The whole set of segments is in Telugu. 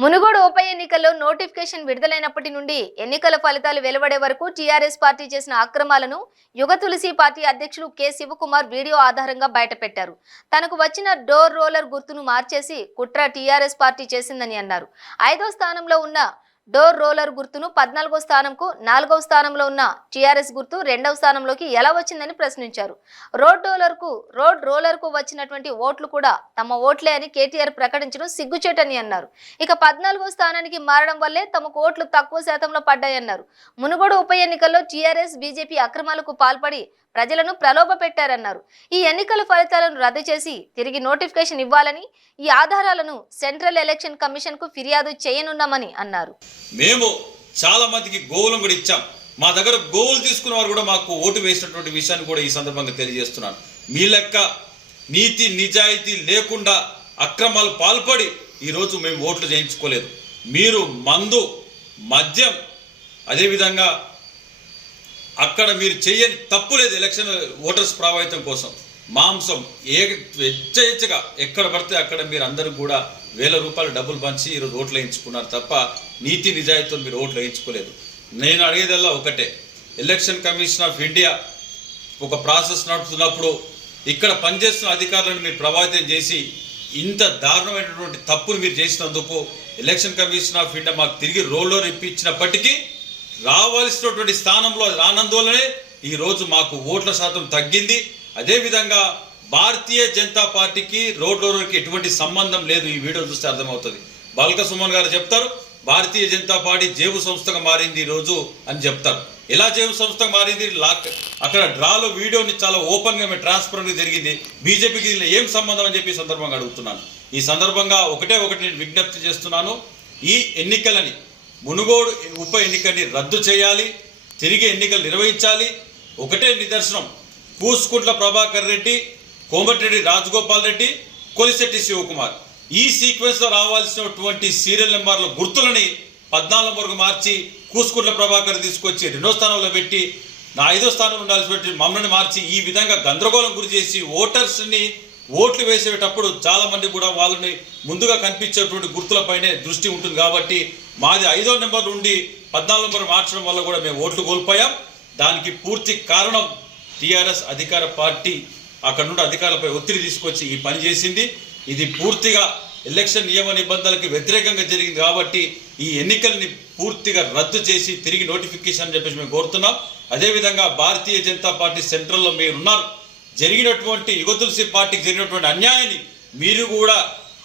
మునుగోడు ఉప ఎన్నికల్లో నోటిఫికేషన్ విడుదలైనప్పటి నుండి ఎన్నికల ఫలితాలు వెలువడే వరకు టీఆర్ఎస్ పార్టీ చేసిన అక్రమాలను యుగ తులసి పార్టీ అధ్యక్షులు కె శివకుమార్ వీడియో ఆధారంగా బయటపెట్టారు. తనకు వచ్చిన డోర్ రోలర్ గుర్తును మార్చేసి కుట్ర టీఆర్ఎస్ పార్టీ చేసిందని అన్నారు. 5వ స్థానంలో ఉన్న డోర్ రోలర్ గుర్తును 14వ స్థానంకు, 4వ స్థానంలో ఉన్న టీఆర్ఎస్ గుర్తు 2వ స్థానంలోకి ఎలా వచ్చిందని ప్రశ్నించారు. రోడ్ రోలర్కు వచ్చినటువంటి ఓట్లు కూడా తమ ఓట్లే అని కేటీఆర్ ప్రకటించడం సిగ్గుచేటని అన్నారు. ఇక 14వ స్థానానికి మారడం వల్లే తమకు ఓట్లు తక్కువ శాతంలో పడ్డాయన్నారు. మునుగోడు ఉప ఎన్నికల్లో టీఆర్ఎస్ బీజేపీ అక్రమాలకు పాల్పడి ప్రజలను ప్రలోభ పెట్టారన్నారు. ఈ ఎన్నికల ఫలితాలను రద్దు చేసి తిరిగి నోటిఫికేషన్ ఇవ్వాలని, ఈ ఆధారాలను సెంట్రల్ ఎలక్షన్ కమిషన్ కు ఫిర్యాదు చేయనున్నామని అన్నారు. మేము చాలా మందికి గోవులను కూడా ఇచ్చాం. మా దగ్గర గోవులు తీసుకున్న వారు కూడా మాకు ఓటు వేసినటువంటి విషయాన్ని కూడా ఈ సందర్భంగా తెలియజేస్తున్నాను. మీ లెక్క నీతి నిజాయితీ లేకుండా అక్రమాలు పాల్పడి ఈరోజు మేము ఓట్లు చేయించుకోలేదు. మీరు మందు, మద్యం, అదేవిధంగా అక్కడ మీరు చేయని తప్పు లేదు. ఎలక్షన్ ఓటర్స్ ప్రభావితం కోసం మాంసం హెచ్చగా ఎక్కడ పడితే అక్కడ మీరు అందరూ కూడా వేల రూపాయలు డబ్బులు పంచి ఈరోజు ఓట్లు వేయించుకున్నారు తప్ప నీతి నిజాయితీతో మీరు ఓట్లు వేయించుకోలేదు. నేను అడిగేదల్లా ఒకటే, ఎలక్షన్ కమిషన్ ఆఫ్ ఇండియా ఒక ప్రాసెస్ నడుపుతున్నప్పుడు ఇక్కడ పనిచేస్తున్న అధికారులను మీరు ప్రభావితం చేసి ఇంత దారుణమైనటువంటి తప్పును మీరు చేసినందుకు ఎలక్షన్ కమిషన్ ఆఫ్ ఇండియా మాకు తిరిగి రోల్లో ఇప్పించినప్పటికీ రావాల్సినటువంటి స్థానంలో రానందువల్లనే ఈరోజు మాకు ఓట్ల శాతం తగ్గింది. అదేవిధంగా భారతీయ జనతా పార్టీకి రోడ్ రోలర్కి ఎటువంటి సంబంధం లేదు. ఈ వీడియో చూస్తే అర్థమవుతుంది. బాల్క సుమన్ గారు చెప్తారు భారతీయ జనతా పార్టీ జేబు సంస్థగా మారింది ఈరోజు అని చెప్తారు. ఎలా జేబు సంస్థగా మారింది? అక్కడ డ్రాలో వీడియోని చాలా ఓపెన్గా మేము ట్రాన్స్పరెంట్గా జరిగింది. బీజేపీకి ఏం సంబంధం అని చెప్పి సందర్భంగా అడుగుతున్నాను. ఈ సందర్భంగా ఒకటే నేను విజ్ఞప్తి చేస్తున్నాను. ఈ ఎన్నికలని, మునుగోడు ఉప ఎన్నికని రద్దు చేయాలి, తిరిగి ఎన్నికలు నిర్వహించాలి. ఒకటే నిదర్శనం, పూసుకుంట్ల ప్రభాకర్ రెడ్డి, కోమటిరెడ్డి రాజగోపాల్ రెడ్డి, కొలిశెట్టి శివకుమార్ ఈ సీక్వెన్స్లో రావాల్సినటువంటి సీరియల్ నెంబర్ల గుర్తులని 14 నంబర్కు మార్చి కూసుకుంట్ల ప్రభాకర్ తీసుకొచ్చి 2వ స్థానంలో పెట్టి 5వ స్థానంలో ఉండాల్సినటువంటి మమ్మల్ని మార్చి ఈ విధంగా గందరగోళం గురి చేసి ఓటర్స్ని ఓట్లు వేసేటప్పుడు చాలా మంది కూడా వాళ్ళని ముందుగా కనిపించేటువంటి గుర్తులపైనే దృష్టి ఉంటుంది. కాబట్టి మాది 5వ నెంబర్ నుండి 14 నంబర్ మార్చడం వల్ల కూడా మేము ఓట్లు కోల్పోయాం. దానికి పూర్తి కారణం టీఆర్ఎస్ అధికార పార్టీ అక్కడ నుండి అధికారులపై ఒత్తిడి తీసుకొచ్చి ఈ పని చేసింది. ఇది పూర్తిగా ఎలక్షన్ నియమ నిబంధనలకు వ్యతిరేకంగా జరిగింది. కాబట్టి ఈ ఎన్నికల్ని పూర్తిగా రద్దు చేసి తిరిగి నోటిఫికేషన్ అని చెప్పేసి మేము కోరుతున్నాం. అదేవిధంగా భారతీయ జనతా పార్టీ సెంట్రల్లో మీరున్నారు. జరిగినటువంటి యుగ తులసి పార్టీకి జరిగినటువంటి అన్యాయాన్ని మీరు కూడా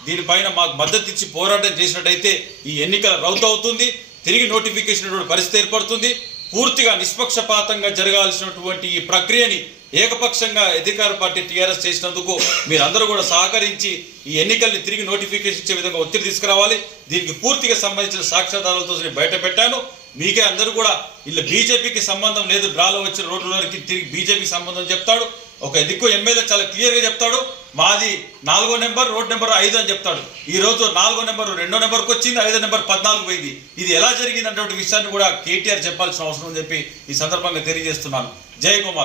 దీనిపైన మాకు మద్దతు ఇచ్చి పోరాటం చేసినట్టయితే ఈ ఎన్నికల రద్దు అవుతుంది, తిరిగి నోటిఫికేషన్ పరిస్థితి ఏర్పడుతుంది. పూర్తిగా నిష్పక్షపాతంగా జరగాల్సినటువంటి ఈ ప్రక్రియని ఏకపక్షంగా అధికార పార్టీ టీఆర్ఎస్ చేసినందుకు మీరందరూ కూడా సహకరించి ఈ ఎన్నికల్ని తిరిగి నోటిఫికేషన్ ఇచ్చే విధంగా ఒత్తిడి తీసుకురావాలి. దీనికి పూర్తిగా సంబంధించిన సాక్ష్యాధారాలతో నేను బయట పెట్టాను. మీకే అందరూ కూడా ఇలా బీజేపీకి సంబంధం లేదు, డ్రాలో వచ్చిన రోడ్లకి తిరిగి బీజేపీకి సంబంధం చెప్తాడు. ఒక దిక్కు ఎమ్మెల్యే చాలా క్లియర్గా చెప్తాడు, మాది 4వ నెంబర్, రోడ్ నెంబర్ 5 అని చెప్తాడు. ఈ రోజు 4వ నెంబర్ 2వ నెంబర్కి వచ్చింది, 5వ నెంబర్ 14 పోయింది. ఇది ఎలా జరిగింది అన్నటువంటి విషయాన్ని కూడా కేటీఆర్ చెప్పాల్సిన అవసరం అని చెప్పి ఈ సందర్భంగా తెలియజేస్తున్నాను. జై గోమాత.